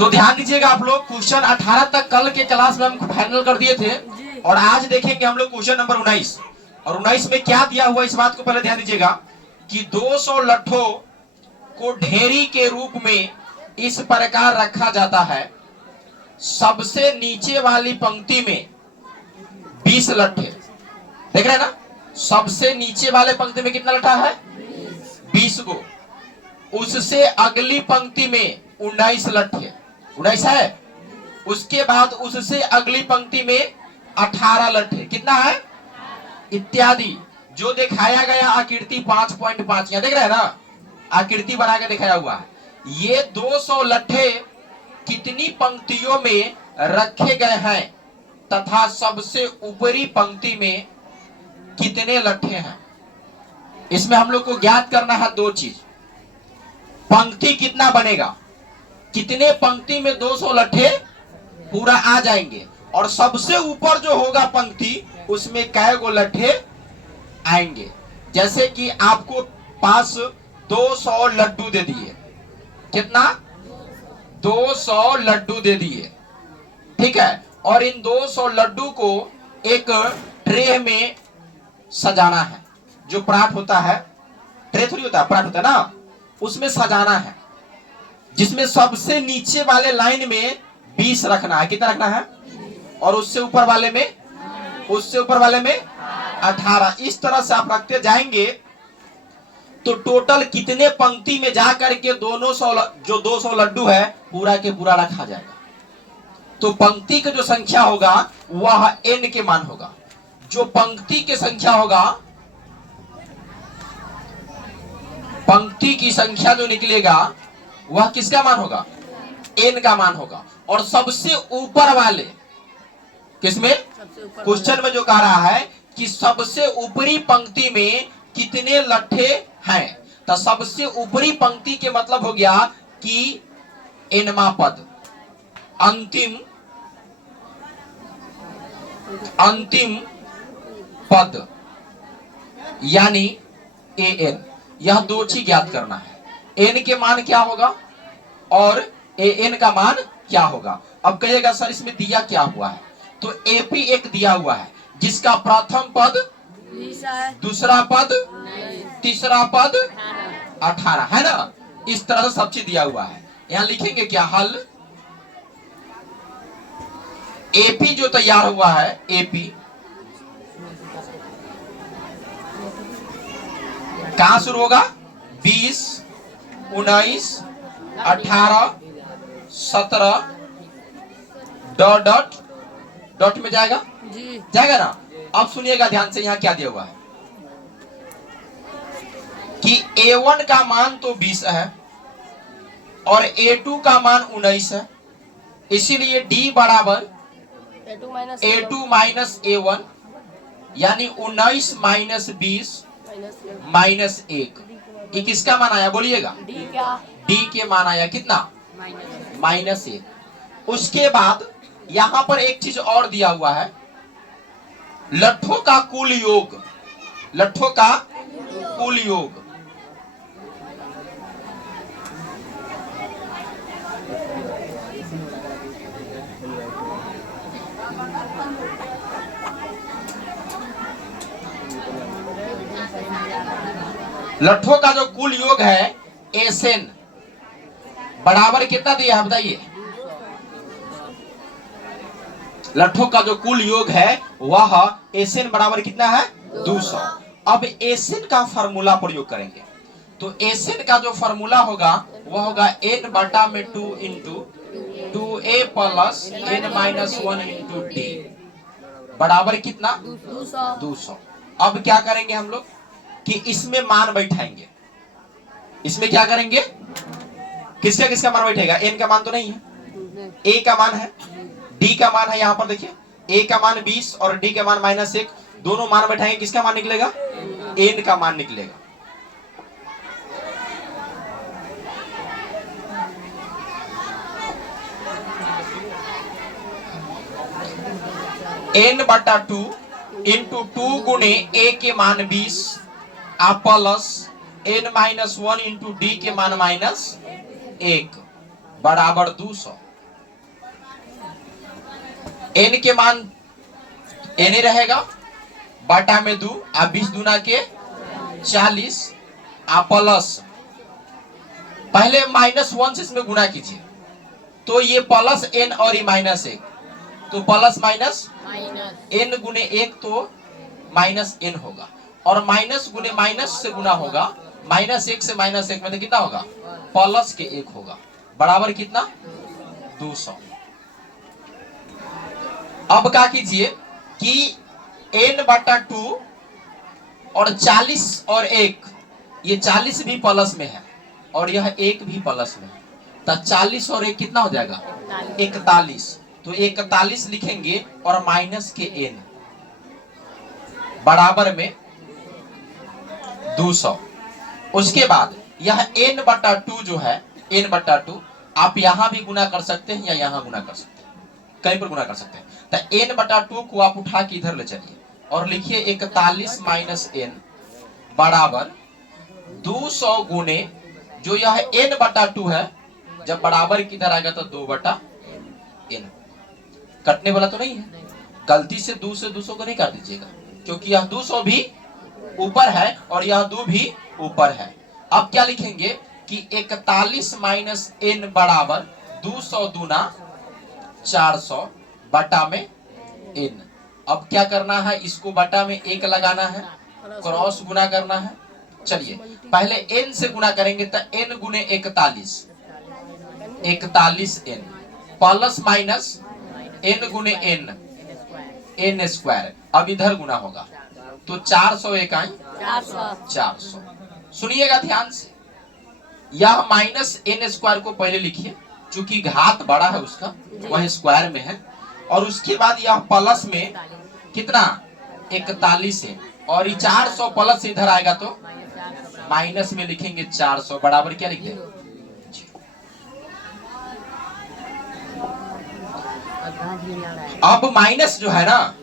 तो ध्यान दीजिएगा आप लोग, क्वेश्चन 18 तक कल के क्लास में हम फाइनल कर दिए थे और आज देखेंगे हम लोग क्वेश्चन नंबर 19। और 19 में क्या दिया हुआ इस बात को पहले ध्यान दीजिएगा कि 200 लट्ठों को ढेरी के रूप में इस प्रकार रखा जाता है। सबसे नीचे वाली पंक्ति में 20 लट्ठे, देख रहे हैं ना, सबसे नीचे वाले पंक्ति में कितना लट्ठा है? 20 को। उससे अगली पंक्ति में 19 लट्ठे, 19 है। उसके बाद उससे अगली पंक्ति में 18 लट्ठे, कितना है? इत्यादि। जो दिखाया गया आकृति 5.5, यहां देख रहे हैं ना, आकृति बना के दिखाया हुआ है। ये 200 लट्ठे कितनी पंक्तियों में रखे गए हैं तथा सबसे ऊपरी पंक्ति में कितने लट्ठे हैं। इसमें हम लोग को ज्ञात करना है दो चीज। पंक्ति कितना बनेगा, कितने पंक्ति में 200 लट्ठे पूरा आ जाएंगे, और सबसे ऊपर जो होगा पंक्ति उसमें कै गो लट्ठे आएंगे। जैसे कि आपको पास 200 लड्डू दे दिए, कितना? 200 लड्डू दे दिए, ठीक है। और इन 200 लड्डू को एक ट्रे में सजाना है। जो पराठ होता है, ट्रे थोड़ी होता है, पराठ होता है ना, उसमें सजाना है, जिसमें सबसे नीचे वाले लाइन में 20 रखना है। कितना रखना है? और उससे ऊपर वाले में 18। इस तरह से आप रखते जाएंगे तो टोटल कितने पंक्ति में जाकर के दोनों जो 200 लड्डू है पूरा के पूरा रखा जाएगा। तो पंक्ति का जो संख्या होगा वह n के मान होगा। जो पंक्ति की संख्या होगा, पंक्ति की संख्या जो निकलेगा वह किसका मान होगा? n का मान होगा। और सबसे ऊपर वाले, किसमें? क्वेश्चन में जो कह रहा है कि सबसे ऊपरी पंक्ति में कितने लट्ठे हैं, तो सबसे ऊपरी पंक्ति के मतलब हो गया कि nवा पद, अंतिम पद, यानी an। यह दो चीज ज्ञात करना है, n के मान क्या होगा और an का मान क्या होगा। अब कहिएगा सर इसमें दिया क्या हुआ है, तो AP एक दिया हुआ है जिसका प्रथम पद 20 है, दूसरा पद, तीसरा पद 18 है ना। इस तरह से सब चीज दिया हुआ है। यहां लिखेंगे क्या? हल। AP जो तैयार हुआ है, AP कहां शुरू होगा? 20, 19, 18, 17 डॉट डॉट डॉट में जाएगा जी, जाएगा ना। अब सुनिएगा ध्यान से, यहां क्या दिया हुआ है कि A1 का मान तो 20 है और A2 का मान 19 है, इसीलिए D बराबर A2 माइनस A1, यानी 19 माइनस 20 माइनस 1। ये किसका मान आया बोलिएगा? D के मान आया कितना? माइनस 1। उसके बाद यहां पर एक चीज और दिया हुआ है, लट्ठों का कुल योग, लट्ठों का कुल योग। लट्ठों का जो कुल योग है SN बराबर कितना दिया है बताइए? लट्ठों का जो कुल योग है वह SN बराबर कितना है? 200। अब SN का फार्मूला प्रयोग करेंगे, तो SN का जो फार्मूला होगा वह होगा n बटा में 2 into 2a plus n minus 1 into d बराबर कितना? 200। अब क्या करेंगे हम लोग कि इसमें मान बैठाएंगे। इसमें क्या करेंगे? किसका किसका मान बैठेगा? n का मान तो नहीं है, a का मान है, d का मान है। यहां पर देखिए a का मान 20 और d का मान -1, दोनों मान बैठाएंगे, किसका मान निकलेगा? n का मान निकलेगा। n बटा 2 इंटू 2 गुणे a के मान 20 plus n minus 1 into d के मान -1 बराबर 200। n के मान n रहेगा, बाटा में 2, आप 20 दूना के 40, आप प्लस पहले -1 से इसमें गुना कीजिए, तो ये प्लस n और ये -1, तो प्लस माइनस n गुने 1 तो -n होगा, और माइनस गुने माइनस से गुना होगा, -1 से -1 में तो कितना होगा, प्लस के 1 होगा, बराबर कितना 200। अब क्या कीजिए कि n/2 और 40 और 1, ये 40 भी प्लस में है और यह 1 भी प्लस में है, तो 40 और 1 कितना हो जाएगा 41, तो 41 लिखेंगे और माइनस के n बराबर में 200। उसके बाद यह n/2 जो है, n/2 आप यहां भी गुना कर सकते हैं या यहां गुना कर सकते हैं, कहीं पर गुना कर सकते हैं, तो n/2 को आप उठा के इधर ले चलिए और लिखिए 41 - n बराबर 200 गुने जो यह n/2 है, जब बराबर किधर आएगा तो 2/n, कटने वाला तो नहीं है, गलती से 2 से 200 को नहीं काट दीजिएगा, क्योंकि यह 200 भी ऊपर है और यह 2 भी ऊपर है। अब क्या लिखेंगे कि 41 - n बराबर 200 दूना 400 बटा में n। अब क्या करना है, इसको बटा में 1 लगाना है, क्रॉस गुना करना है। चलिए पहले n से गुना करेंगे तो n गुने 41, 41n प्लस माइनस n गुने n, n स्क्वायर। अब इधर गुना होगा तो 400 इकाई 400। सुनिएगा ध्यान से, यह -n² को पहले लिखिए, चूंकि घात बड़ा है उसका, वह स्क्वायर में है, और उसके बाद यह प्लस में कितना 41 है, और ये 400 प्लस इधर आएगा तो माइनस में लिखेंगे 400 बराबर क्या लिख दें, अब माइनस जो है ना,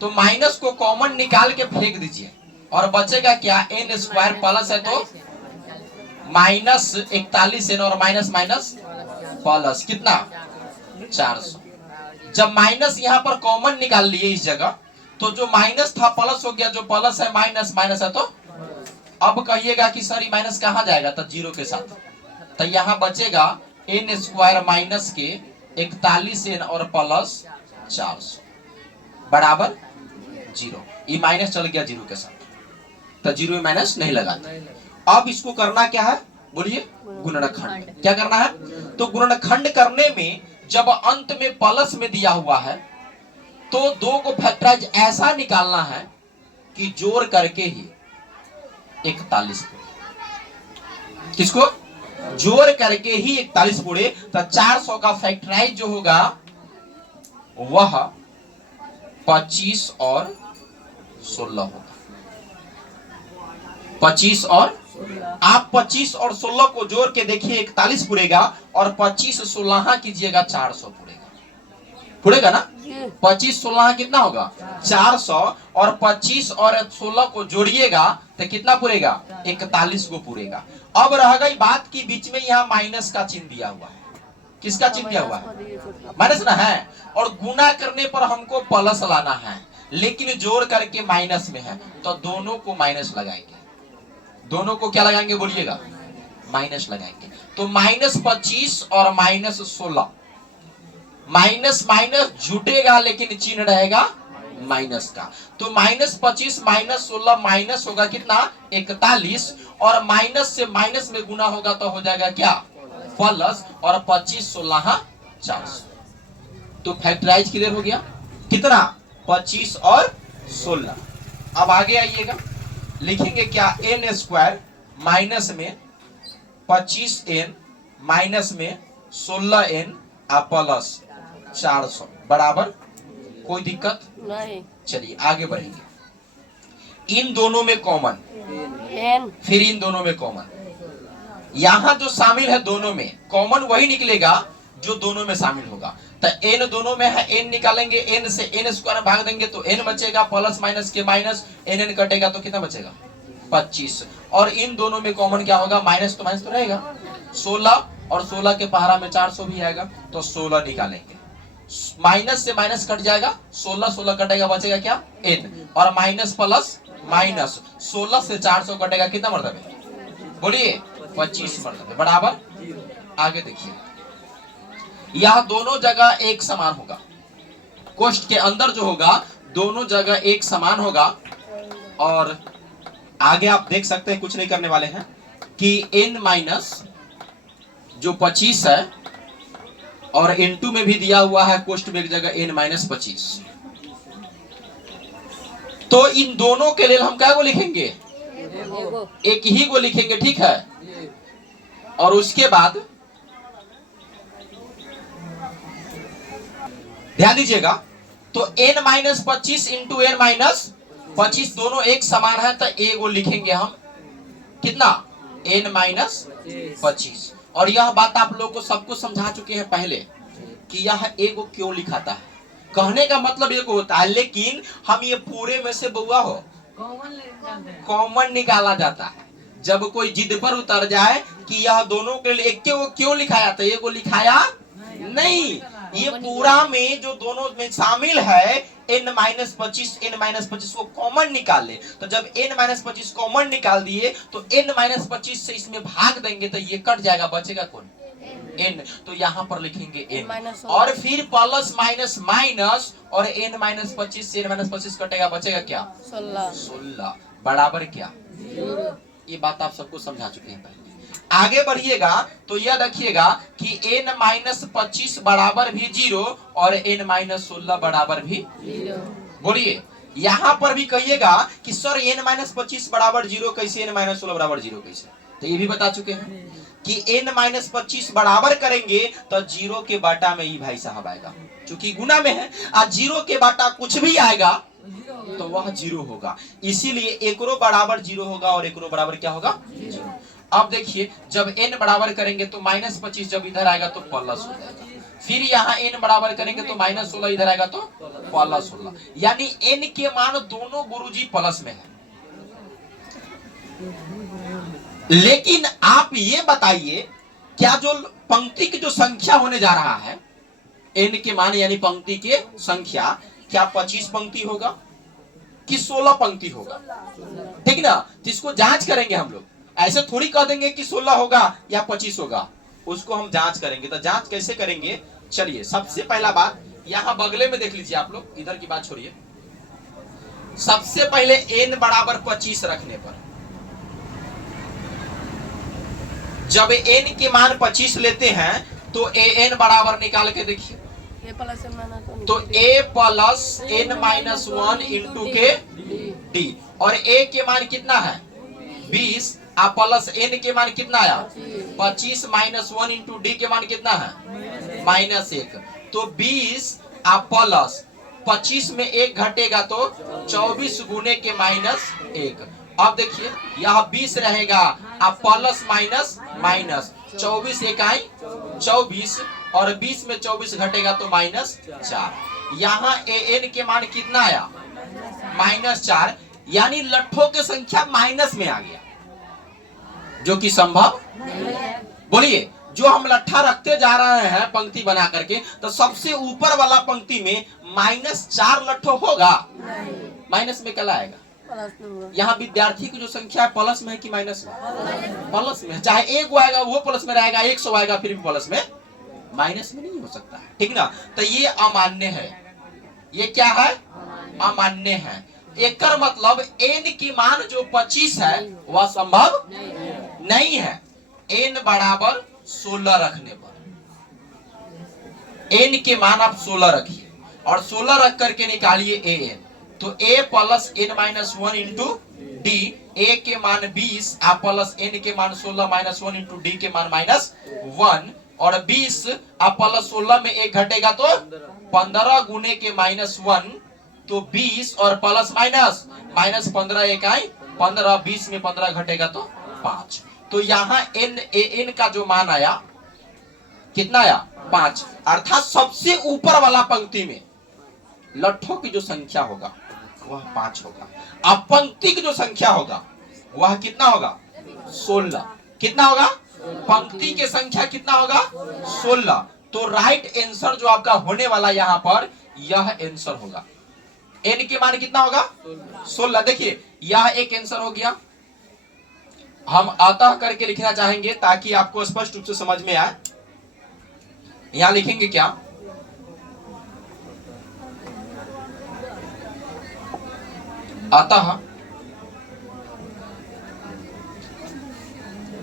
तो माइनस को कॉमन निकाल के फेंक दीजिए और बचेगा क्या, n² प्लस है तो -41n और माइनस माइनस प्लस कितना 400। जब माइनस यहाँ पर कॉमन निकाल लिए इस जगह, तो जो माइनस था प्लस हो गया, जो प्लस है माइनस, माइनस है तो अब कहिएगा कि सर माइनस कहाँ जाएगा, तो 0 के साथ, तो यहाँ बचेगा n² माइनस के 41n और प्लस 400 बराबर 0। ये माइनस चल गया 0 के साथ, तो 0 में माइनस नहीं लगाते। अब इसको करना क्या है, बोलिए गुणनखंड। क्या करना है, तो गुणनखंड करने में जब अंत में प्लस में दिया हुआ है, तो 2 को फैक्टराइज ऐसा निकालना है कि जोड़ करके ही 41 पूरे, किसको जोड़ करके ही 41 पूरे, तो 400 का फैक्टराइज जो होगा वह 25 और 16 होगा। 25 और आप 25 और 16 को जोड़ के देखिए 41 पूरेगा, और 25 16 कीजिएगा 400 पूरेगा ना, 25 16 कितना होगा 400, और 25 और 16 को जोड़िएगा तो कितना पूरेगा 41 को पूरेगा। अब रह गई बात की बीच में यहाँ माइनस का चिन्ह दिया हुआ है, किसका चिन्ह दिया हुआ है, माइनस ना है, और गुना करने पर हमको प्लस लाना है, लेकिन जोड़ करके माइनस में है, तो दोनों को माइनस लगाएंगे। दोनों को क्या लगाएंगे बोलिएगा, माइनस लगाएंगे। तो -25 और -16, माइनस माइनस जुटेगा लेकिन चिन्ह रहेगा माइनस का, तो -25 -16 माइनस होगा कितना 41, और माइनस से माइनस में गुना होगा तो हो जाएगा क्या प्लस, और 25 16 400। तो फैक्टराइज क्लियर हो गया, कितना 25 और 16। अब आगे आइएगा, लिखेंगे क्या n² माइनस में 25n माइनस में 16n प्लस 400 बराबर, कोई दिक्कत नहीं। चलिए आगे बढ़ेंगे, इन दोनों में कॉमन, फिर इन दोनों में कॉमन, यहां जो शामिल है दोनों में कॉमन वही निकलेगा जो दोनों में शामिल होगा। तो n दोनों में है, n निकालेंगे, n से n² भाग देंगे तो n बचेगा, प्लस माइनस के माइनस, n कटेगा तो कितना बचेगा 25, और इन दोनों में कॉमन क्या होगा, माइनस तो रहेगा 16, और 16 के पहाड़ा में 400 भी आएगा, तो 16 निकालेंगे, माइनस से माइनस कट जाएगा, 16 16 कटेगा, बचेगा क्या n, और माइनस प्लस माइनस 16 से 400 कटेगा, कितना मरतबे बोलिए 25 मरतबे बराबर। आगे देखिए, यह दोनों जगह एक समान होगा, कोष्ठ के अंदर जो होगा दोनों जगह एक समान होगा। और आगे आप देख सकते हैं, कुछ नहीं करने वाले हैं कि n माइनस जो 25 है और n2 में भी दिया हुआ है कोष्ठ में एक जगह n माइनस 25, तो इन दोनों के लिए हम क्या को लिखेंगे, एक ही को लिखेंगे, ठीक है। और उसके बाद ध्यान दीजिएगा, तो n minus 25 into n minus 25 दोनों एक समान है, तो a को लिखेंगे हम कितना n माइनस 25। और यह बात आप लोगों को सबको समझा चुके हैं पहले कि यह a को क्यों लिखाता है। कहने का मतलब ये को होता है, लेकिन हम ये पूरे में से बुआ हो कॉमन निकाला जाता है। जब कोई जिद पर उतर जाए कि यह दोनों के लिए एक को क्यों लिखाया, तो ये को लिखाया नहीं, ये पूरा में जो दोनों में शामिल है n माइनस 25 को कॉमन निकाल ले। तो जब n माइनस 25 कॉमन निकाल दिए तो n माइनस 25 से इसमें भाग देंगे तो ये कट जाएगा, बचेगा कौन n, तो यहाँ पर लिखेंगे n, और फिर प्लस माइनस माइनस और n माइनस 25 से n माइनस 25 कटेगा, बचेगा क्या 16 बराबर क्या, ये बात आप सबको समझा चुके हैं पहले। आगे बढ़िएगा तो यह देखिएगा कि n माइनस 25 बराबर भी 0 और n माइनस 16 बराबर भी 0। बोलिए, यहाँ पर भी कहिएगा कि सर n माइनस 25 बराबर 0 कैसे, n माइनस 16 बराबर 0 कैसे, तो ये भी बता चुके हैं कि n माइनस 25 बराबर करेंगे तो 0 के बाटा में ही भाई साहब आएगा, चूंकि गुना में है, आज 0 के बाटा कुछ भी आएगा तो वह 0 होगा, इसीलिए एकरो बराबर 0 होगा और एकरो बराबर क्या होगा 0। अब देखिए, जब n बराबर करेंगे तो माइनस 25 जब इधर आएगा तो प्लस हो जाएगा, फिर यहाँ n बराबर करेंगे तो माइनस 16 इधर आएगा तो प्लस 16, यानी n के मान दोनों गुरुजी प्लस में है। लेकिन आप ये बताइए, क्या जो पंक्ति की जो संख्या होने जा रहा है n के मान यानी पंक्ति के संख्या, क्या 25 पंक्ति होगा कि 16 पंक्ति होगा, ठीक ना। तो इसको जांच करेंगे हम लोग, ऐसे थोड़ी कह देंगे कि 16 होगा या 25 होगा, उसको हम जांच करेंगे। तो जांच कैसे करेंगे, चलिए सबसे पहला बात यहाँ बगले में देख लीजिए आप लोग, इधर की बात छोड़िए। सबसे पहले n बराबर 25 रखने पर, जब n के मान 25 लेते हैं तो an बराबर निकाल के देखिए, तो a plus n minus 1 into के d, और a के मान कितना है 20, आप प्लस n के मान कितना आया 25 माइनस 1 इंटू डी के मान कितना है माइनस 1, तो 20 आप प्लस 25 में 1 घटेगा तो 24 गुने के माइनस 1। अब देखिए यह 20 रहेगा, आप प्लस माइनस माइनस 24 इकाई 24, और 20 में 24 घटेगा तो माइनस 4। यहाँ an के मान कितना आया माइनस 4, यानी लट्ठों की संख्या माइनस में आ गया, जो कि संभव बोलिए। जो हम लट्ठा रखते जा रहे हैं पंक्ति बना करके, तो सबसे ऊपर वाला पंक्ति में माइनस 4 लट्ठों होगा, माइनस में क्या आएगा। यहाँ विद्यार्थी की जो संख्या है प्लस में है कि माइनस में, प्लस में, चाहे 1 आएगा वो प्लस में रहेगा, 100 आएगा फिर भी प्लस में, माइनस में नहीं हो सकता है, ठीक ना। तो ये अमान्य है, ये क्या है अमान्य है। एक मतलब n की मान जो 25 है वह संभव नहीं है। n बराबर 16 रखने पर, n के मान आप 16 रखिए और 16 रख करके निकालिए an, तो a plus n minus 1 into D, a के मान 20 आप प्लस n के मान 16 माइनस 1 इंटू डी के मान माइनस 1, और 20 आप प्लस 16 में 1 घटेगा तो 15 गुने के माइनस 1, तो 20 और प्लस माइनस माइनस 15 इकाई 15, 20 में 15 घटेगा तो 5। तो यहाँ n का जो मान आया कितना आया 5, अर्थात सबसे ऊपर वाला पंक्ति में लट्ठों की जो संख्या होगा वह 5 होगा। अब पंक्ति की जो संख्या होगा वह कितना होगा 16, कितना होगा पंक्ति की संख्या कितना होगा 16, तो राइट आंसर जो आपका होने वाला यहाँ पर यह आंसर होगा। n के मान कितना होगा 16। देखिए यह एक आंसर हो गया। हम अतः करके लिखना चाहेंगे ताकि आपको स्पष्ट रूप से समझ में आए। यहां लिखेंगे क्या, अतः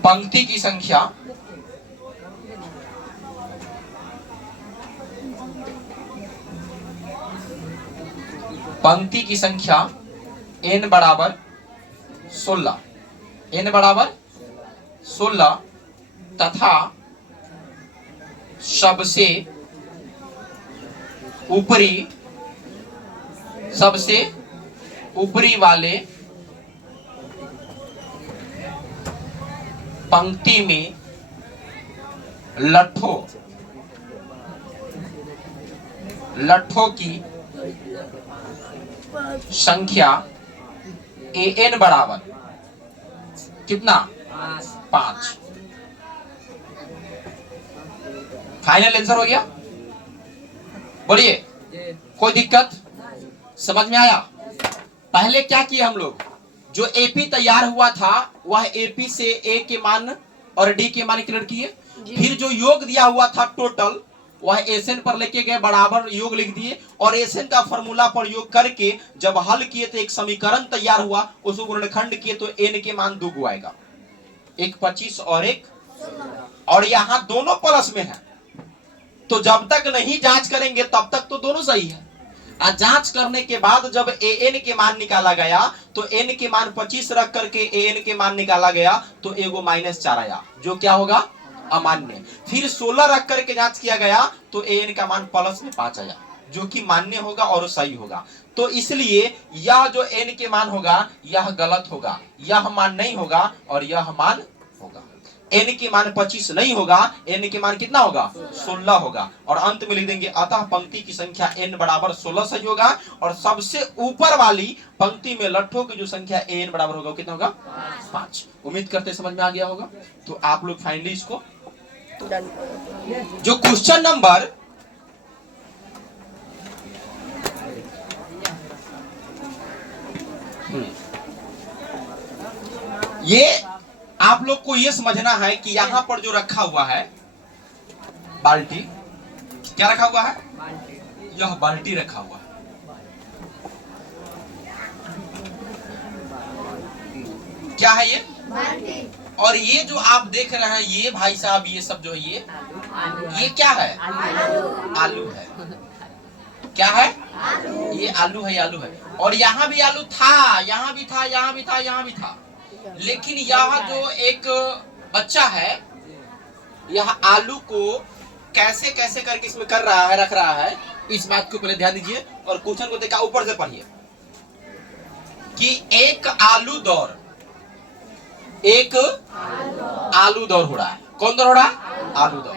पंक्ति की संख्या n बराबर 16, n बराबर 16 तथा सबसे ऊपरी वाले पंक्ति में लट्ठों की संख्या an बराबर कितना 5। फाइनल आंसर हो गया। बोलिए कोई दिक्कत, समझ में आया। पहले क्या किया हम लोग, जो एपी तैयार हुआ था वह एपी से ए के मान और डी के मान क्लियर किए। फिर जो योग दिया हुआ था टोटल वह एसएन पर लेके गए, बराबर योग लिख दिए और एसएन का फॉर्मूला पर योग करके जब हल किए तो एक समीकरण तैयार हुआ, उसको गुणनखंड किए तो एन के मान 2 आएगा, एक 25 और एक, और यहां दोनों प्लस में है। तो जब तक नहीं जांच करेंगे तब तक तो दोनों सही है। आज जांच करने के बाद जब एन के मान निकाला गया तो एन के मान 25 रख करके एन के मान निकाला गया तो एगो -4 आया, जो क्या होगा अमान्य। फिर 16 रख करके जांच किया गया तो एन का मान प्लस में 5 आया, जो कि मान्य होगा और सही होगा। तो इसलिए यह जो एन के मान होगा यह गलत होगा, यह मान नहीं होगा और यह मान होगा। एन के मान 25 नहीं होगा, एन के मान कितना होगा 16 होगा। और अंत में लिख देंगे अतः पंक्ति की संख्या n बराबर 16 सही होगा और सबसे ऊपर वाली पंक्ति में लट्ठों की जो संख्या n बराबर होगा कितना होगा 5। उम्मीद करते समझ में आ गया होगा। तो आप लोग फाइनली इसको जो क्वेश्चन नंबर ये आप लोग को ये समझना है कि यहां पर जो रखा हुआ है बाल्टी, क्या रखा हुआ है, यह बाल्टी रखा हुआ है। क्या है ये बाल्टी। और ये जो आप देख रहे हैं ये भाई साहब ये सब जो है ये क्या है आलू है। क्या है ये आलू है, आलू है। और यहाँ भी आलू था, यहाँ भी था, यहाँ भी था, यहाँ भी था। लेकिन यह जो एक बच्चा है यह आलू को कैसे कैसे करके इसमें कर रहा है, रख रहा है, इस बात को पहले ध्यान दीजिए और क्वेश्चन को देखा ऊपर से पढ़िए कि एक आलू दौड़ हो रहा है। कौन दौड़ हो रहा है, आलू दौड़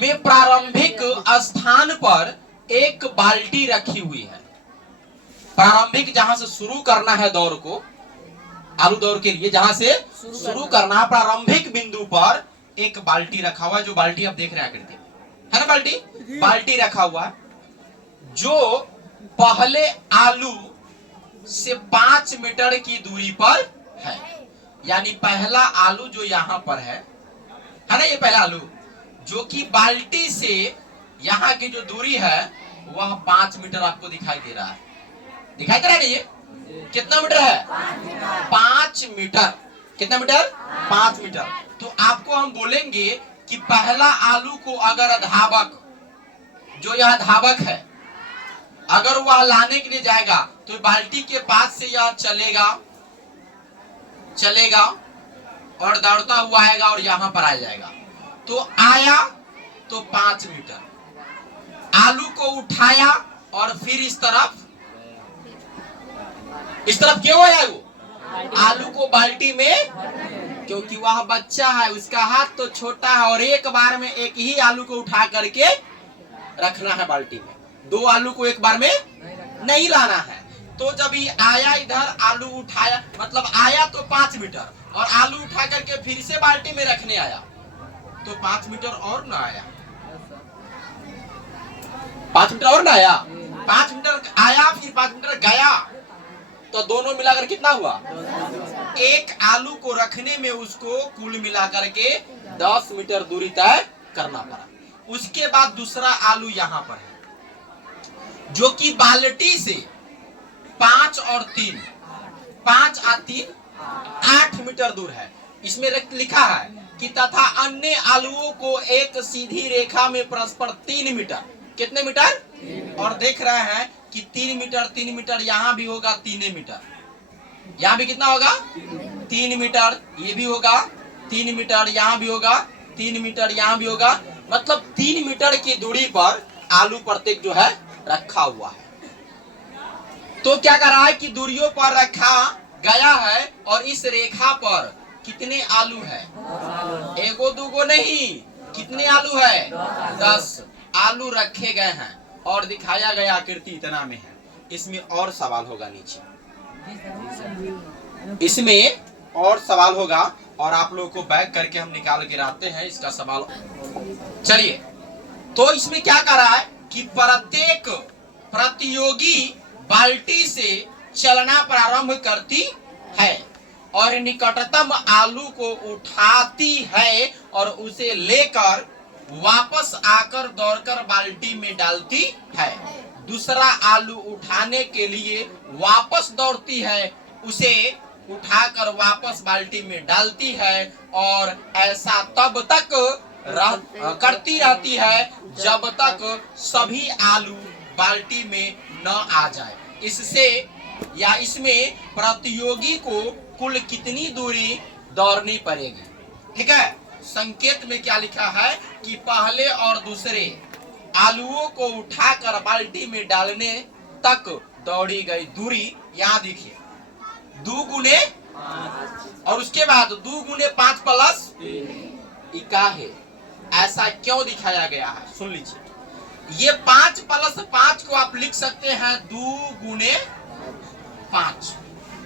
में प्रारंभिक स्थान पर एक बाल्टी रखी हुई है। प्रारंभिक जहां से शुरू करना है दौड़ को, आलू दौड़ के लिए जहां से शुरू करना है प्रारंभिक बिंदु पर एक बाल्टी रखा हुआ है। जो बाल्टी आप देख रहे हैं आकृति है ना, बाल्टी रखा हुआ है जो पहले आलू से 5 मीटर की दूरी पर है। यानी पहला आलू जो यहाँ पर है ना, ये पहला आलू जो कि बाल्टी से यहाँ की जो दूरी है वह 5 मीटर आपको दिखाई दे रहा है। दिखाई दे रहा है ये कितना मीटर है 5 मीटर। कितना मीटर 5 मीटर। तो आपको हम बोलेंगे कि पहला आलू को अगर धावक जो यह धावक है अगर वह लाने के लिए जाएगा तो बाल्टी के पास से यह चलेगा और दौड़ता हुआ आएगा और यहां पर आ जाएगा। तो आया तो 5 मीटर, आलू को उठाया और फिर इस तरफ क्यों आया वो आलू को बाल्टी में, क्योंकि वह बच्चा है, उसका हाथ तो छोटा है और एक बार में एक ही आलू को उठा करके रखना है बाल्टी में। 2 आलू को एक बार में नहीं लाना है। तो जब ये आया इधर आलू उठाया, मतलब आया तो 5 मीटर और आलू उठा करके फिर से बाल्टी में रखने आया तो 5 मीटर और ना आया। 5 मीटर और ना आया, 5 मीटर आया फिर 5 मीटर गया, तो दोनों मिलाकर कितना हुआ? एक आलू को रखने में उसको कुल मिलाकर के 10 मीटर दूरी तय करना पड़ा। उसके बाद दूसरा आलू यहाँ पर है जो कि बाल्टी से 5 और 3, 5 और 3 8 मीटर दूर है। इसमें लिखा है कि तथा अन्य आलुओं को एक सीधी रेखा में परस्पर 3 मीटर, कितने मीटर? और देख रहे हैं कि 3 मीटर यहाँ भी होगा, 3 मीटर यहाँ भी कितना होगा? 3 मीटर, ये भी होगा 3 मीटर, यहाँ भी होगा 3 मीटर, यहाँ भी होगा, मतलब 3 मीटर की दूरी पर आलू प्रत्येक जो है रखा हुआ है। तो क्या कर रहा है कि दूरियों पर रखा गया है और इस रेखा पर कितने आलू है? एगो दूगो नहीं, कितने आलू है? 10 आलू रखे गए हैं और दिखाया गया आकृति इतना में है। इसमें और सवाल होगा नीचे, इसमें और सवाल होगा और आप लोगों को बैक करके हम निकाल के लाते हैं इसका सवाल। चलिए, तो इसमें क्या कर रहा है कि प्रत्येक प्रतियोगी बाल्टी से चलना प्रारंभ करती है और निकटतम आलू को उठाती है और उसे लेकर वापस आकर दौड़कर बाल्टी में डालती है। दूसरा आलू उठाने के लिए वापस दौड़ती है, उसे उठाकर वापस बाल्टी में डालती है और ऐसा तब तक करती रहती है जब तक सभी आलू बाल्टी में न आ जाए। इससे या इसमें प्रतियोगी को कुल कितनी दूरी दौड़नी पड़ेगी? ठीक है, संकेत में क्या लिखा है कि पहले और दूसरे आलुओं को उठाकर बाल्टी में डालने तक दौड़ी गई दूरी यहाँ देखिए 2 गुने और उसके बाद 2 गुने 5 प्लस इका है। ऐसा क्यों दिखाया गया है सुन लीजिए, ये 5 प्लस 5 को आप लिख सकते हैं 2 गुने 5,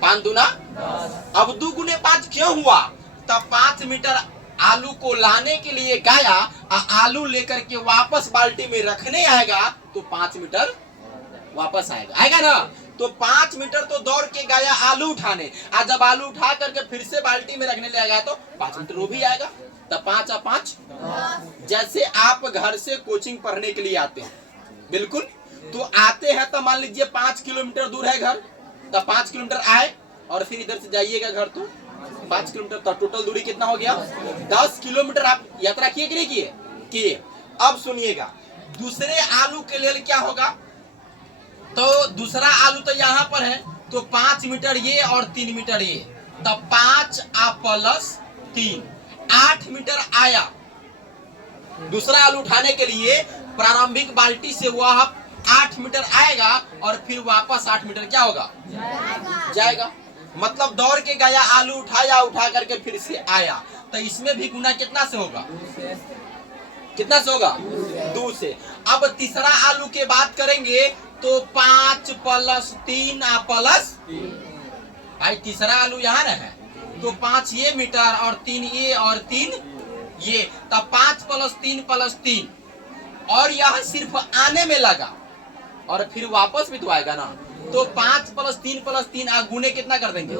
5 दूना 10। अब 2 गुने 5 क्यों हुआ? तब 5 मीटर आलू को लाने के लिए गया, आलू लेकर के वापस बाल्टी में रखने आएगा तो 5 मीटर वापस आएगा ना। तो 5 मीटर तो दौड़ के गया आलू उठाने, आज जब आलू उठा करके फिर से बाल्टी में रखने लगा तो 5 मीटर वो भी आएगा, तब 5 और 5 जैसे आप घर से कोचिंग पढ़ने के लिए आते हैं, बिल्कुल तो आते हैं तो मान लीजिए 5 किलोमीटर दूर है घर, तब 5 किलोमीटर आए और फिर इधर से जाइएगा घर तो 5 किलोमीटर, तो टोटल दूरी कितना हो गया? 10 किलोमीटर आप यात्रा किए कि नहीं किए? किए। अब सुनिएगा दूसरे आलू के लिए क्या होगा, तो दूसरा आलू तो यहाँ पर है तो 5 मीटर ये और 3 मीटर ये, तब 5 प्लस 3 8 मीटर आया। दूसरा आलू उठाने के लिए प्रारंभिक बाल्टी से वह 8 मीटर आएगा और फिर वापस 8 मीटर क्या होगा? जाएगा। मतलब दौड़ के गया आलू उठाया, उठा करके फिर से आया, तो इसमें भी गुना कितना से होगा? कितना से होगा? 2 से। अब तीसरा आलू के बात करेंगे तो 5 प्लस 3 प्लस भाई तीसरा आलू यहाँ ना है तो 5 ये मीटर और 3 ये और 3 ये, तब 5 प्लस 3 प्लस 3 और यह सिर्फ आने में लगा और फिर वापस भी तो आएगा ना, तो 5 प्लस 3 गुने कितना कर देंगे?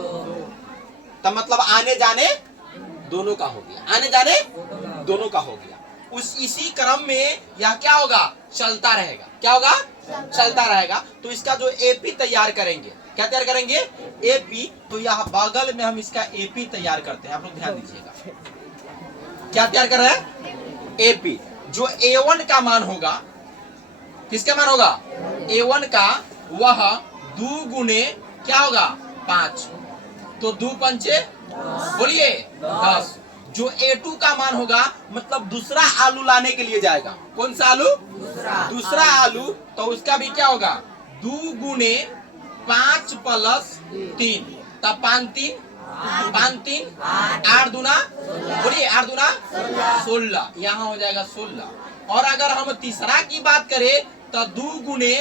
तब मतलब आने जाने दोनों का हो गया, आने जाने दोनों का हो गया। इसी क्रम में यह क्या होगा? चलता रहेगा। क्या होगा? चलता रहेगा। तो इसका जो एपी तैयार करेंगे, क्या तैयार करेंगे? एपी। तो यह बगल में हम इसका एपी तैयार करते हैं, आप लोग ध्यान दीजिएगा। क्या तैयार कर रहे हैं? एपी। जो A1 का मान होगा, किसका मान होगा? A1 का, वह 2 गुने क्या होगा? 5, तो 2 पंचे बोलिए 10। जो A2 का मान होगा मतलब दूसरा आलू लाने के लिए जाएगा, कौन सा आलू? दूसरा आलू, तो उसका भी क्या होगा? 2 गुने 5 प्लस 3, तब 5 3 8 दूना बोलिए 8 दूना 16, यहाँ हो जाएगा 16। और अगर हम तीसरा की बात करें तो 2 गुने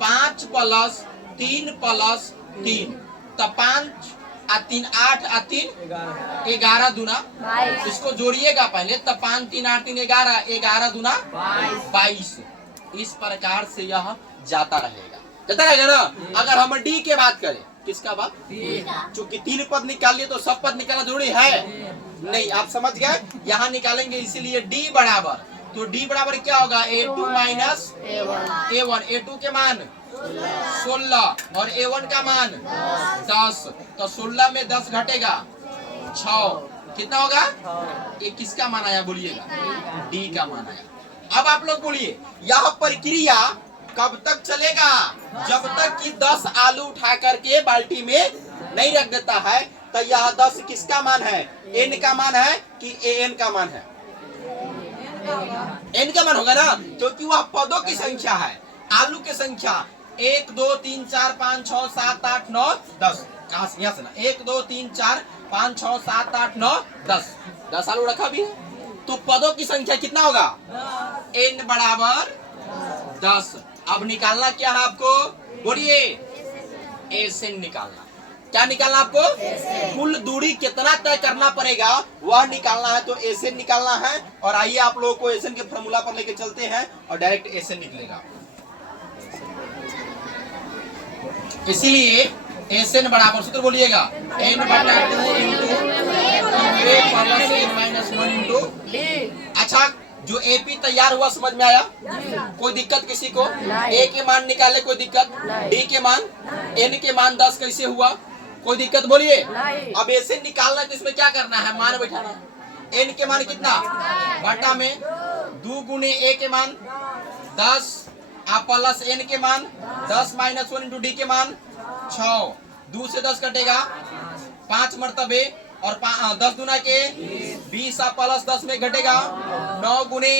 5 प्लस 3 प्लस 3, तब 5 और 3 8 और 3 11 दूना, इसको जोड़िएगा पहले, तब 5 3 8 3 11 11 दूना 22। इस प्रकार से यह जाता रहेगा ना। अगर हम डी के बात करें, किसका बात, चूंकि 3 पद निकाल लिए तो सब पद निकालना जरूरी है नहीं, आप समझ गए। यहाँ निकालेंगे इसीलिए डी बराबर, तो डी बराबर क्या होगा, A2 माइनस A1। A2 के मान 16 और A1 का मान 10, तो 16 में 10 घटेगा 6, कितना होगा, ये किसका मान आया बोलिएगा, डी का मान आया। अब आप लोग बोलिए यह प्रक्रिया कब तक चलेगा, जब तक कि 10 आलू उठा करके बाल्टी में नहीं रख देता है। तो यह 10 किसका मान है, एन का मान है कि एन का मान है, एन का मान होगा ना, क्योंकि वह पदों की संख्या है, आलू की संख्या 1 2 3 4 5 6 7 8 9 10। कहां से, यहाँ से ना, 1 2 3 4 5 6 7 8 9 10 आलू रखा भी है, तो पदों की संख्या कितना होगा, n बराबर 10। अब निकालना क्या है आपको, बोलिए, एसएन निकालना। क्या निकालना आपको, कुल दूरी कितना तय करना पड़ेगा वह निकालना है, तो एसएन निकालना है। और आइए आप लोगों को एसएन के फॉर्मूला पर लेके चलते हैं और डायरेक्ट एसएन निकलेगा। इसीलिए एसएन बराबर, सूत्र बोलिएगा, n बटा 2 इंटू -1 इंटू। अच्छा, जो एपी तैयार हुआ समझ में आया, कोई दिक्कत किसी को, ए के मान निकाले कोई दिक्कत, डी के मान, एन के मान 10 कैसे हुआ, कोई दिक्कत बोलिए। अब ऐसे निकालना तो इसमें क्या करना है, मान बैठाना है। एन के मान कितना, बटा में 2 गुने ए के मान 10 प्लस एन के मान 10 -1 इंटू डी के मान 6, 2 से 10 कटेगा 5 मरतबे, और 10 गुना के 20 प्लस 10 में घटेगा 9 गुने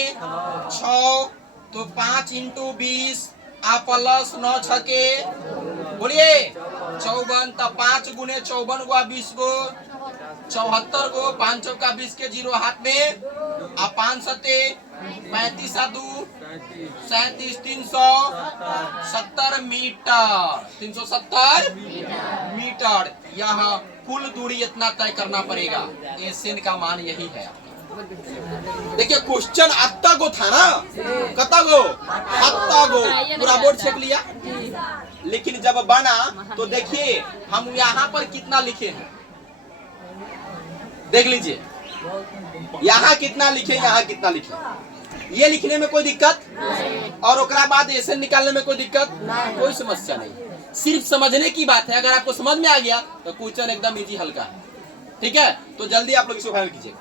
6, तो 5 इंटू 20 प्लस 9 छके बोलिए 54, तब 5 गुने 54 गो 20 गो 74 गो, 5 चौका 20 के 0 हाथ में, 5 सते 35 2 37 370 मीटर, 370 मीटर। यह कुल दूरी इतना तय करना पड़ेगा, एसएन का मान यही है। देखिए क्वेश्चन अत्ता गो था ना, कता गो, अत्ता गो, पूरा बोर्ड चेक लिया, लेकिन जब बना तो देखिए हम यहाँ पर कितना लिखे हैं, देख लीजिए यहाँ कितना लिखे, यहाँ कितना लिखे, ये लिखने में कोई दिक्कत और ओकरा बाद एसएन निकालने में कोई दिक्कत, कोई समस्या नहीं, सिर्फ समझने की बात है। अगर आपको समझ में आ गया तो क्वेश्चन एकदम इजी हल्का है, ठीक है। तो जल्दी आप लोग इसको फाइनल कीजिए।